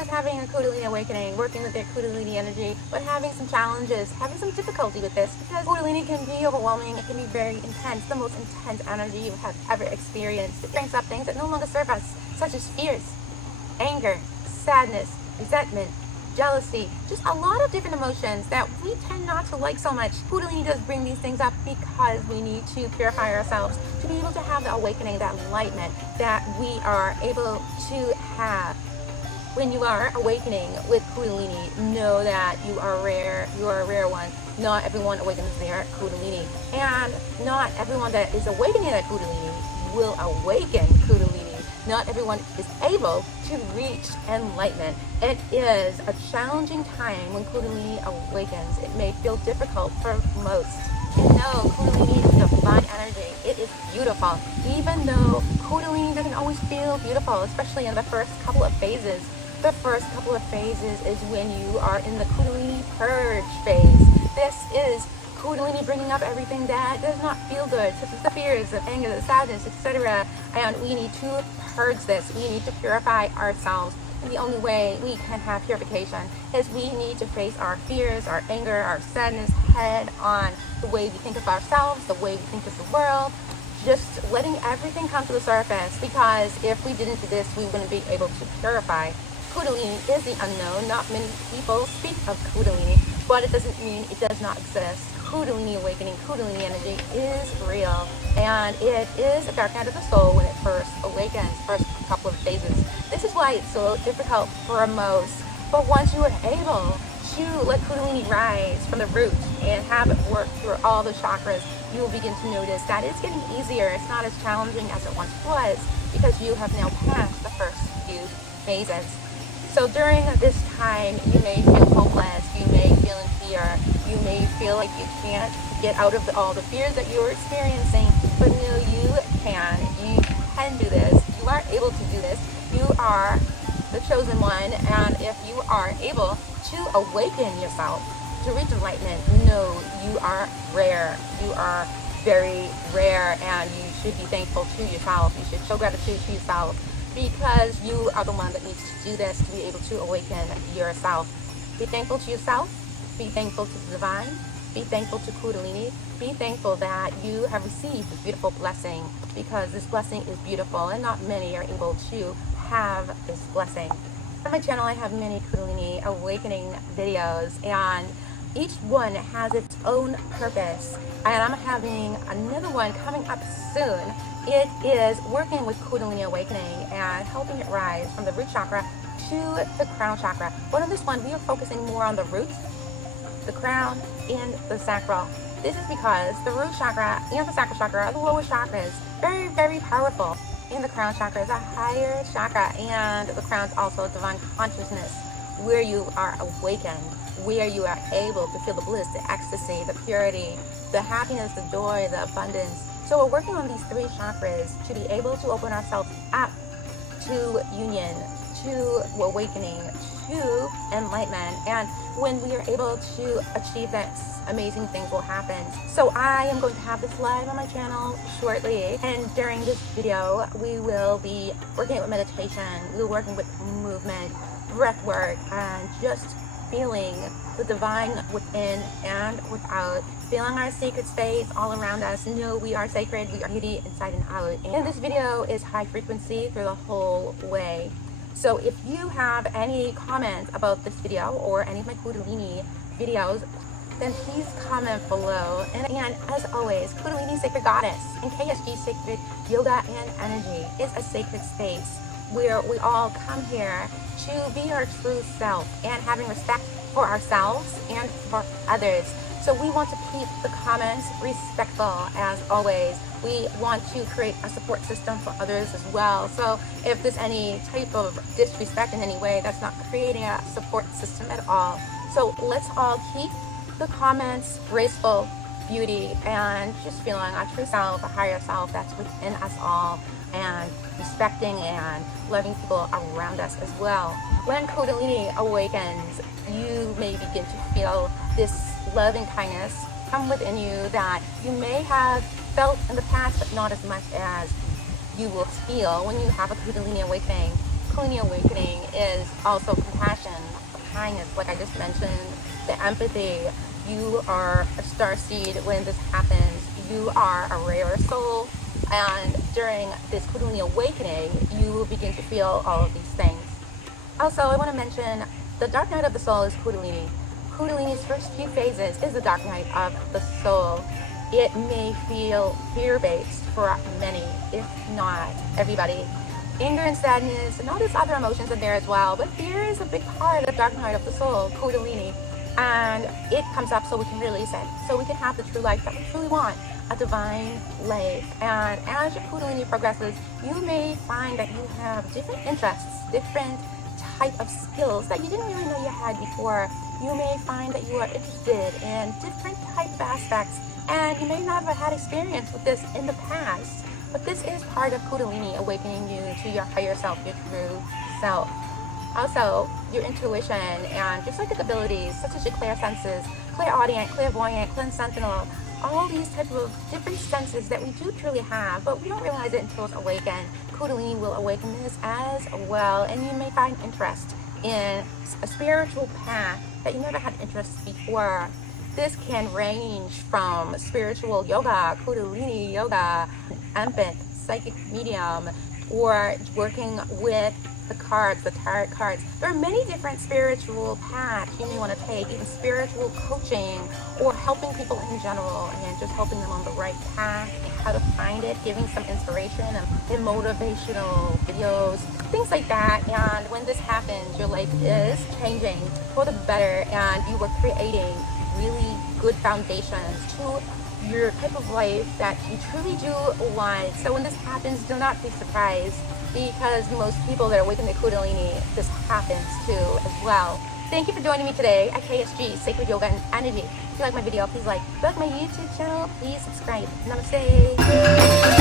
is having a Kundalini awakening, working with their Kundalini energy, but having some challenges, having some difficulty with this, because Kundalini can be overwhelming, it can be very intense, the most intense energy you have ever experienced. It brings up things that no longer serve us, such as fears, anger, sadness, resentment, jealousy, just a lot of different emotions that we tend not to like so much. Kundalini does bring these things up because we need to purify ourselves to be able to have the awakening, that enlightenment that we are able to have. When you are awakening with Kundalini, know that you are rare. You are a rare one. Not everyone awakens their Kundalini, and not everyone that is awakening their Kundalini will awaken Kundalini. Not everyone is able to reach enlightenment. It is a challenging time when Kundalini awakens. It may feel difficult for most. And no, Kundalini is divine energy. It is beautiful. Even though Kundalini doesn't always feel beautiful, especially in the first couple of phases. The first couple of phases is when you are in the Kundalini purge phase. This is Kundalini bringing up everything that does not feel good, such as the fears, the anger, the sadness, etc. And we need to purge this. We need to purify ourselves. And the only way we can have purification is we need to face our fears, our anger, our sadness head on. The way we think of ourselves, the way we think of the world, just letting everything come to the surface, because if we didn't do this, we wouldn't be able to purify. Kundalini is the unknown. Not many people speak of Kundalini, but it doesn't mean it does not exist. Kundalini awakening, Kundalini energy is real, and it is a dark night of the soul when it first awakens, first couple of phases. This is why it's so difficult for most, but once you are able to let Kundalini rise from the root and have it work through all the chakras, you will begin to notice that it's getting easier. It's not as challenging as it once was, because you have now passed the first few phases. So during this time, you may feel hopeless, you may feel in fear, you may feel like you can't get out of all the fears that you're experiencing, but no, you can do this, you are able to do this, you are the chosen one, and if you are able to awaken yourself, to reach enlightenment, no, you are rare, you are very rare, and you should be thankful to yourself, you should show gratitude to yourself, because you are the one that needs to do this to be able to awaken yourself. Be thankful to yourself, be thankful to the divine, be thankful to Kundalini, be thankful that you have received this beautiful blessing, because this blessing is beautiful and not many are able to have this blessing. On my channel I have many Kundalini awakening videos, and each one has its own purpose, and I'm having another one coming up soon. It is working with Kundalini awakening and helping it rise from the root chakra to the crown chakra. But on this one, we are focusing more on the roots, the crown, and the sacral. This is because the root chakra and the sacral chakra are the lowest chakras, very, very powerful. And the crown chakra is a higher chakra, and the crown is also divine consciousness, where you are awakened, where you are able to feel the bliss, the ecstasy, the purity, the happiness, the joy, the abundance. So we're working on these three chakras to be able to open ourselves up to union, to awakening, to enlightenment. And when we are able to achieve that, amazing things will happen. So I am going to have this live on my channel shortly, and during this video we will be working with meditation, we'll be working with movement, breath work, and just feeling the divine within and without, feeling our sacred space all around us. Know we are sacred, we are beauty inside and out. And this video is high frequency through the whole way. So if you have any comments about this video or any of my Kundalini videos, then please comment below. And as always, Kundalini Sacred Goddess and KSG Sacred Yoga and Energy is a sacred space where we all come here to be our true self and having respect for ourselves and for others. So we want to keep the comments respectful as always. We want to create a support system for others as well. So if there's any type of disrespect in any way, that's not creating a support system at all. So let's all keep the comments graceful, beauty, and just feeling our true self, a higher self that's within us all, and respecting and loving people around us as well. When Kundalini awakens, you may begin to feel this love and kindness come within you that you may have felt in the past, but not as much as you will feel when you have a Kundalini awakening. Kundalini awakening is also compassion, kindness, like I just mentioned, the empathy. You are a starseed when this happens. You are a rare soul, and during this Kundalini awakening, you will begin to feel all of these things. Also, I want to mention the dark night of the soul is Kundalini. Kundalini's first few phases is the dark night of the soul. It may feel fear-based for many, if not everybody. Anger and sadness and all these other emotions are there as well, but fear is a big part of the dark night of the soul, Kundalini, and it comes up so we can release it, so we can have the true life that we truly want, a divine life. And as your Kundalini progresses, you may find that you have different interests, different type of skills that you didn't really know you had before. You may find that you are interested in different type of aspects, and you may not have had experience with this in the past. But this is part of Kundalini awakening you to your higher self, your true self. Also, your intuition and your psychic abilities, such as your clairsenses, clairaudient, clairvoyant, clairsentinel, all these types of different senses that we do truly have, but we don't realize it until it's awakened. Kundalini will awaken this as well, and you may find interest in a spiritual path that you never had interest before. This can range from spiritual yoga, Kundalini yoga, empathy, psychic medium, or working with the cards, the tarot cards. There are many different spiritual paths you may want to take, even spiritual coaching, or helping people in general, and just helping them on the right path and how to find it, giving some inspiration and motivational videos, things like that. And when this happens, your life is changing for the better, and you are creating really good foundations to your type of life that you truly do want. So when this happens, do not be surprised, because most people that awaken the Kundalini, this happens to as well. Thank you for joining me today at KSG, Sacred Yoga and Energy. If you like my video, please like. If you like my YouTube channel, please subscribe. Namaste.